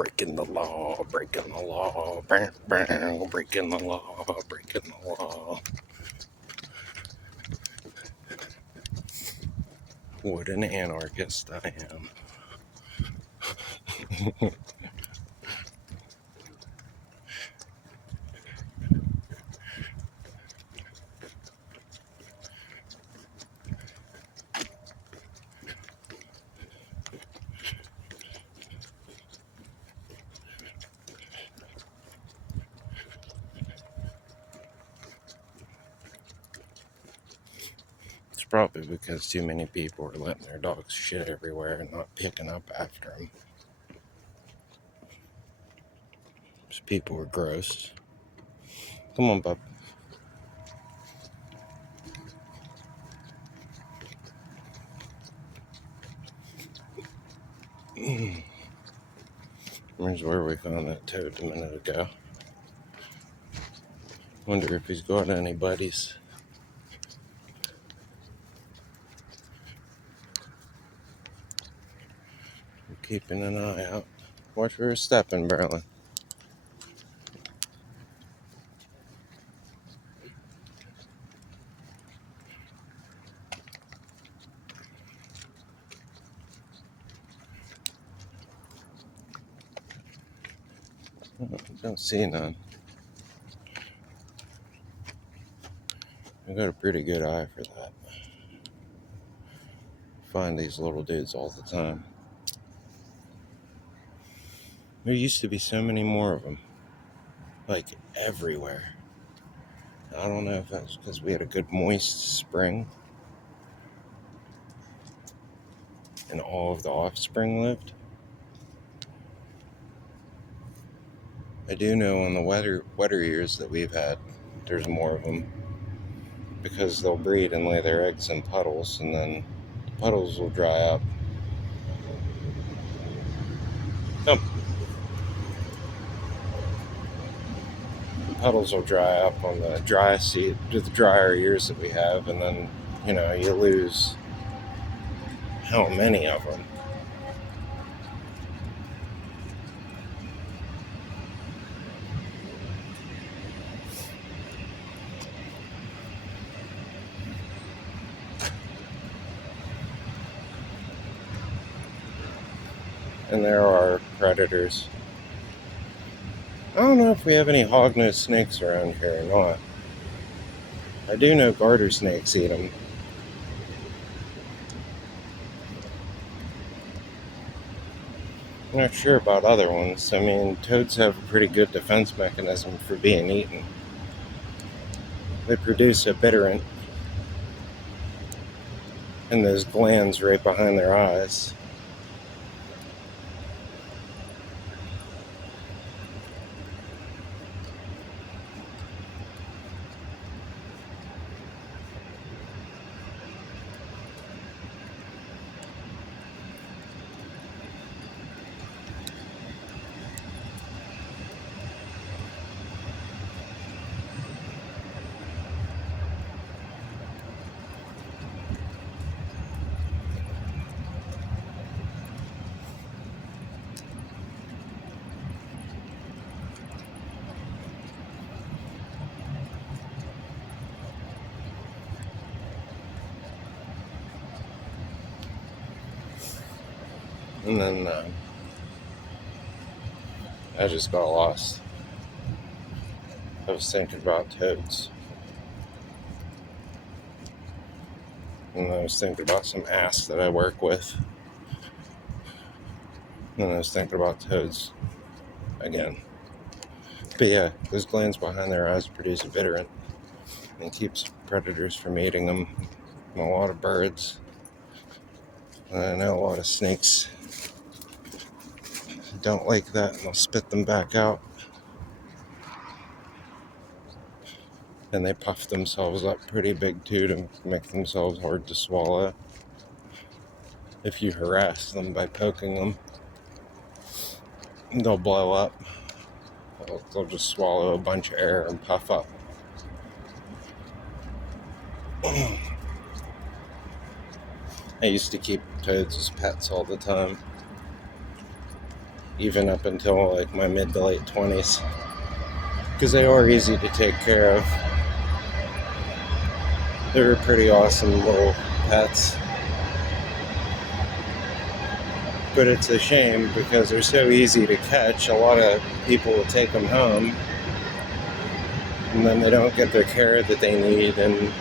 breaking the law, breaking the law, bang, bang, breaking the law, breaking the law. What an anarchist I am. It's probably because too many people are letting their dogs shit everywhere and not picking up after them. Those people are gross. Come on, bub. Here's where we found that toad a minute ago. Wonder if he's got any buddies. We're keeping an eye out. Watch where we're stepping, Berlin. Don't see none. I got a pretty good eye for that. Find these little dudes all the time. There used to be so many more of them. Like everywhere. I don't know if that's because we had a good moist spring and all of the offspring lived. I do know on the wetter years that we've had, there's more of them because they'll breed and lay their eggs in puddles, and then the puddles will dry up. Come. The puddles will dry up on the drier years that we have, and then, you lose how many of them. And there are predators. I don't know if we have any hognose snakes around here or not. I do know garter snakes eat them. I'm not sure about other ones. I mean, toads have a pretty good defense mechanism for being eaten. They produce a bitterant in those glands right behind their eyes. And then I just got lost. I was thinking about toads. And I was thinking about some ass that I work with. And I was thinking about toads again. But yeah, those glands behind their eyes produce a bitterant and keeps predators from eating them. And a lot of birds. And I know a lot of snakes don't like that, and they'll spit them back out. And they puff themselves up pretty big too to make themselves hard to swallow. If you harass them by poking them, they'll blow up. They'll just swallow a bunch of air and puff up. I used to keep toads as pets all the time. even up until like my mid to late 20s, because they are easy to take care of. They're pretty awesome little pets. But it's a shame because they're so easy to catch. A lot of people will take them home and then they don't get the care that they need. And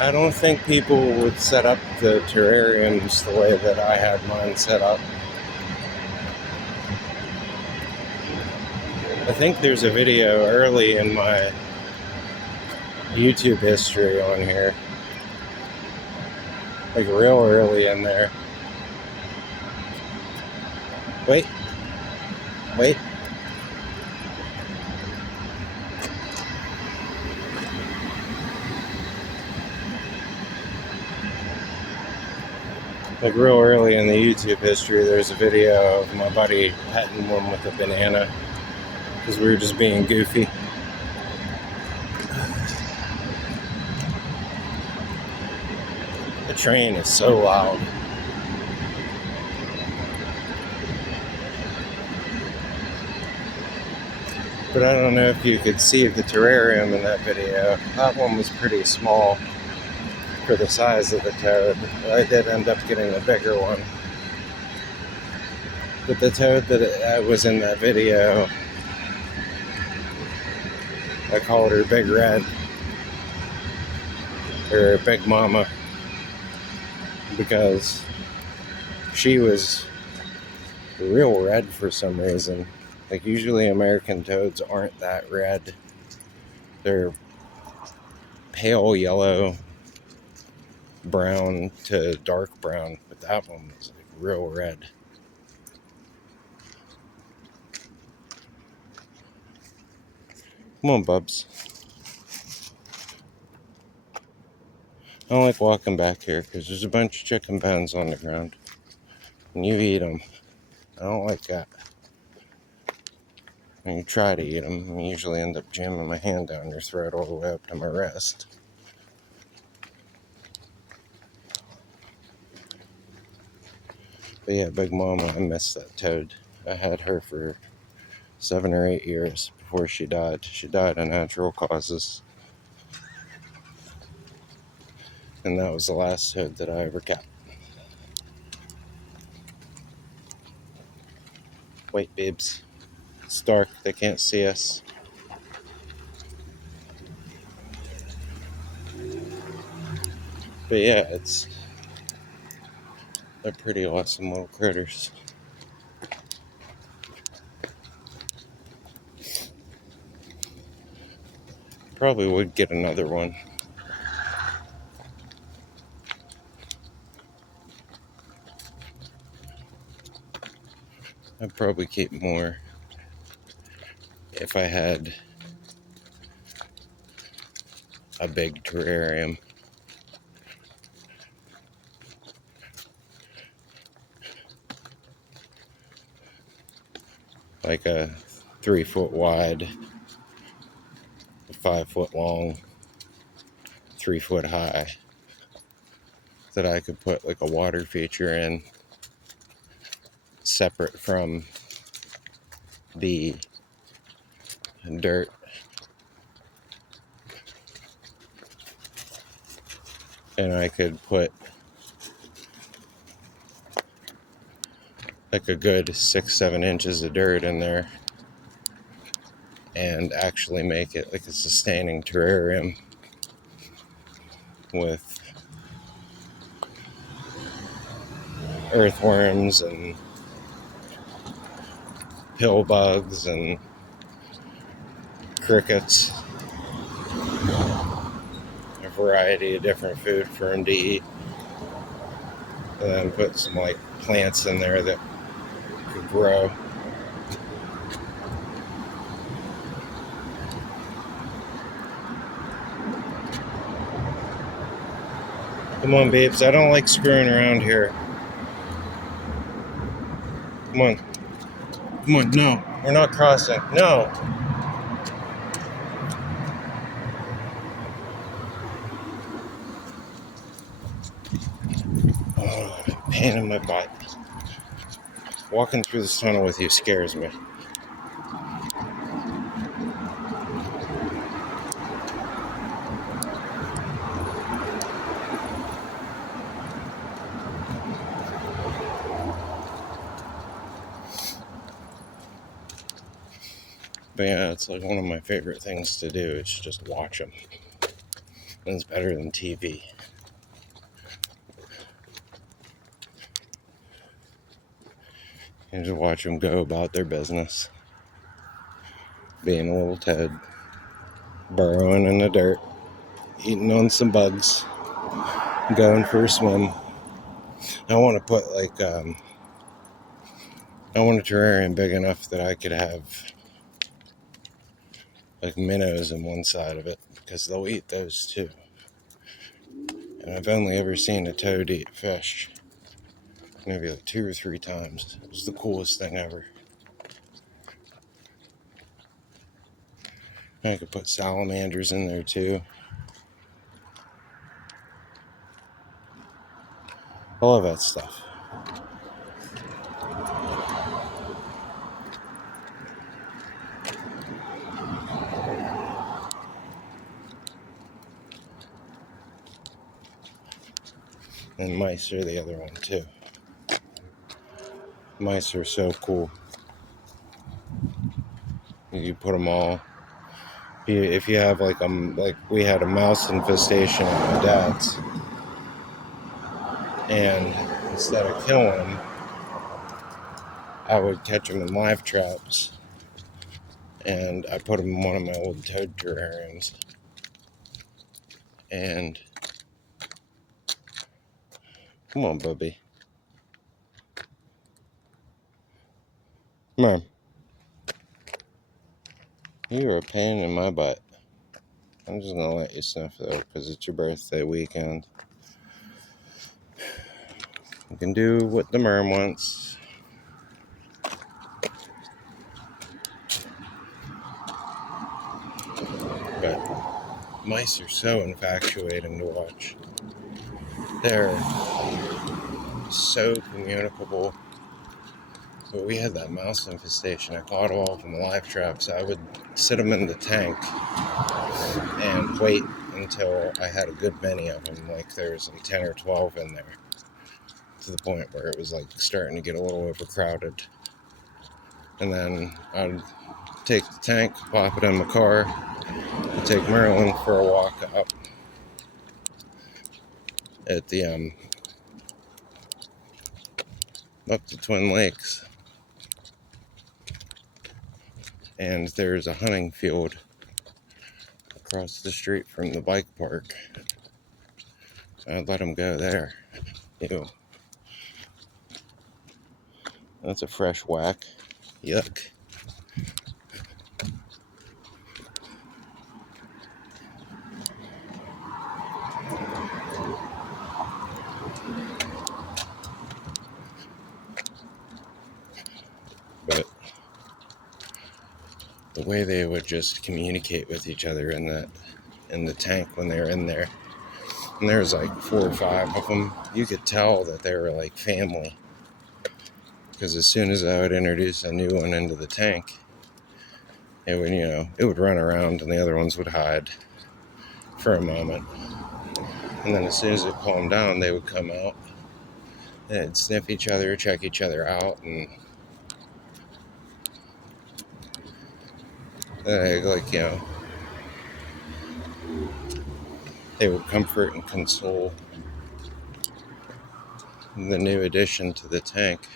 I don't think people would set up the terrariums the way that I had mine set up. I think there's a video early in my YouTube history on here, like real early in there. Wait. Like real early in the YouTube history, there's a video of my buddy petting one with a banana because we were just being goofy. The train is so loud. But I don't know if you could see the terrarium in that video. That one was pretty small for the size of the toad. I did end up getting a bigger one. But the toad that was in that video, I called her Big Red, or Big Mama, because she was real red for some reason. Like usually American toads aren't that red. They're pale yellow, brown to dark brown, but that one was like real red. Come on, bubs. I don't like walking back here because there's a bunch of chicken bones on the ground and you eat them. I don't like that. When you try to eat them, I usually end up jamming my hand down your throat all the way up to my wrist. But yeah, Big Mama, I miss that toad. I had her for 7 or 8 years before she died. She died of natural causes. And that was the last toad that I ever kept. Wait, babes. It's dark. They can't see us. But yeah, they're pretty awesome little critters. Probably would get another one. I'd probably keep more if I had a big terrarium. Like a 3 foot wide, 5 foot long, 3 foot high, that I could put like a water feature in separate from the dirt. And I could put like a good 6-7 inches of dirt in there and actually make it like a sustaining terrarium with earthworms and pill bugs and crickets, a variety of different food for them to eat, and then put some like plants in there that could grow. Come on, babes, I don't like screwing around here. Come on, no, we're not crossing, no. Oh, pain in my butt. walking through this tunnel with you scares me. But yeah, it's like one of my favorite things to do is just watch them. And it's better than TV. And just watch them go about their business. Being a little Ted. Burrowing in the dirt. Eating on some bugs. Going for a swim. I want to put I want a terrarium big enough that I could have like minnows on one side of it, because they'll eat those too. And I've only ever seen a toad eat fish. Maybe like 2 or 3 times. It was the coolest thing ever. I could put salamanders in there too. I love that stuff. And mice are the other one too. Mice are so cool. You put them all. If you have like we had a mouse infestation at my dad's, and instead of killing them, I would catch them in live traps, and I put them in one of my old toad terrariums. And come on, Bubby. Come on. You're a pain in my butt. I'm just gonna let you sniff though, because it's your birthday weekend. You can do what the merm wants. But mice are so infatuating to watch. They're so communicable. But we had that mouse infestation. I caught all of them live traps. I would sit them in the tank and wait until I had a good many of them. Like there was like 10 or 12 in there, to the point where it was like starting to get a little overcrowded. And then I'd take the tank, pop it in the car, and take Marilyn for a walk up at the up to Twin Lakes. And there's a hunting field across the street from the bike park. I'd let them go there. Ew. That's a fresh whack. Yuck. But the way they would just communicate with each other in the tank when they were in there, and there was like 4 or 5 of them, you could tell that they were like family. Because as soon as I would introduce a new one into the tank, it would run around and the other ones would hide for a moment. And then as soon as it calmed down, they would come out and they'd sniff each other, check each other out, and they would comfort and console the new addition to the tank.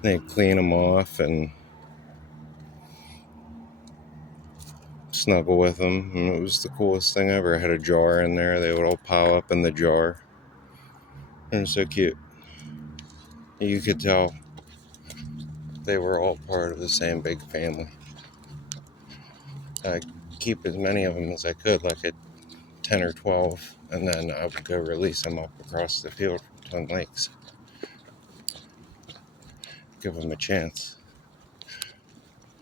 They'd clean them off and snuggle with them, and it was the coolest thing ever. I had a jar in there. They would all pile up in the jar. It was so cute. You could tell they were all part of the same big family. I keep as many of them as I could, like at 10 or 12, and then I would go release them up across the field from Twin Lakes. give them a chance.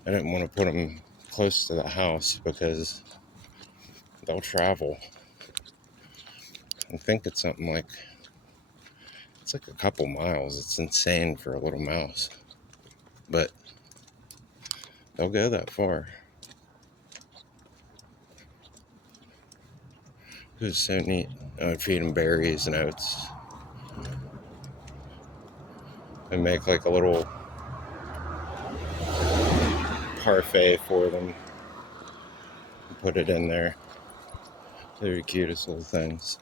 I didn't want to put them close to the house because they'll travel. I think it's something like, it's like a couple miles. It's insane for a little mouse, but they'll go that far. It was so neat. I would feed them berries and oats and make like a little parfait for them and put it in there. They're the cutest little things.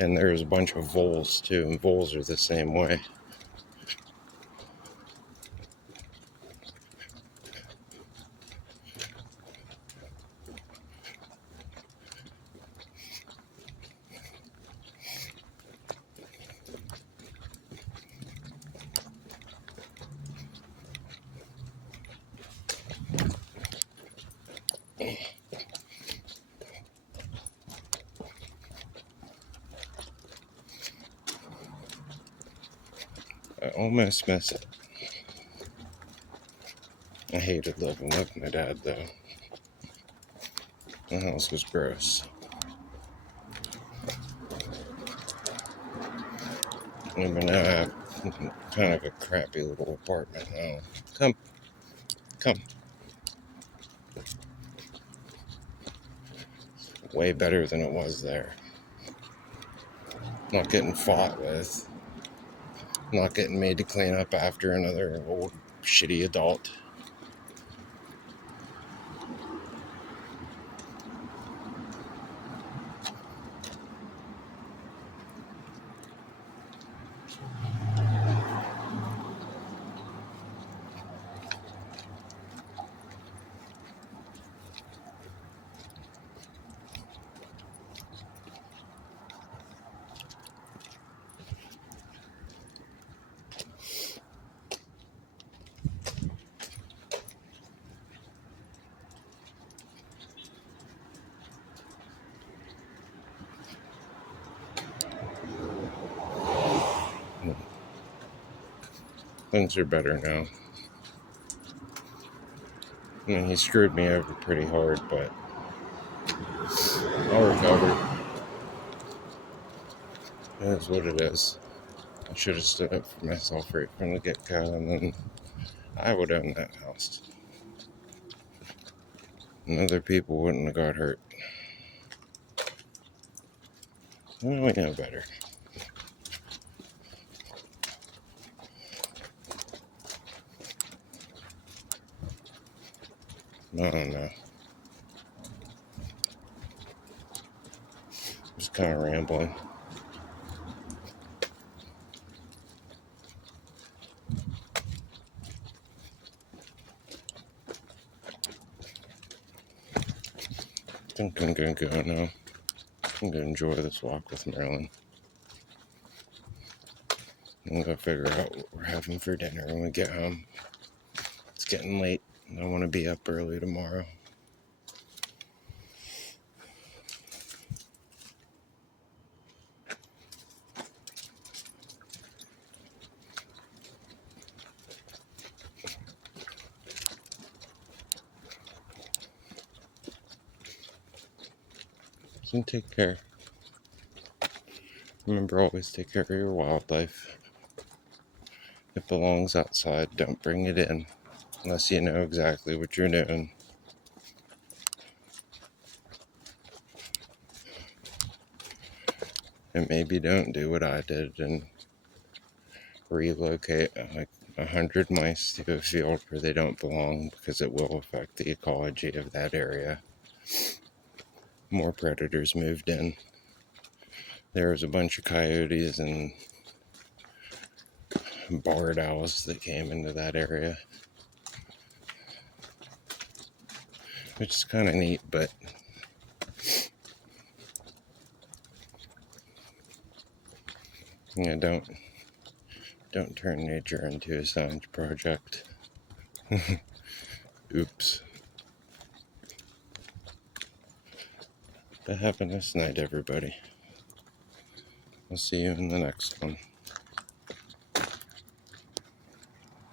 And there's a bunch of voles too, and voles are the same way. I almost miss it. I hated living with my dad though. The house was gross. Even now I have kind of a crappy little apartment now. Come. Way better than it was there. Not getting fought with. Not getting made to clean up after another old shitty adult. Things are better now. I mean, he screwed me over pretty hard, but I'll recover. It is what it is. I should have stood up for myself right from the get-go, and then I would own that house. And other people wouldn't have got hurt. Well, we know better. I don't know. Just kind of rambling. I think I'm going to go now. I'm going to enjoy this walk with Marilyn. I'm going to figure out what we're having for dinner when we get home. It's getting late, and I want to be up early tomorrow. So take care. Remember, always take care of your wildlife. It belongs outside. Don't bring it in unless you know exactly what you're doing. And maybe don't do what I did and relocate like 100 mice to a field where they don't belong, because it will affect the ecology of that area. More predators moved in. There was a bunch of coyotes and barred owls that came into that area, which is kind of neat, but yeah, don't turn nature into a science project. Oops. But have a nice night, everybody. I'll see you in the next one.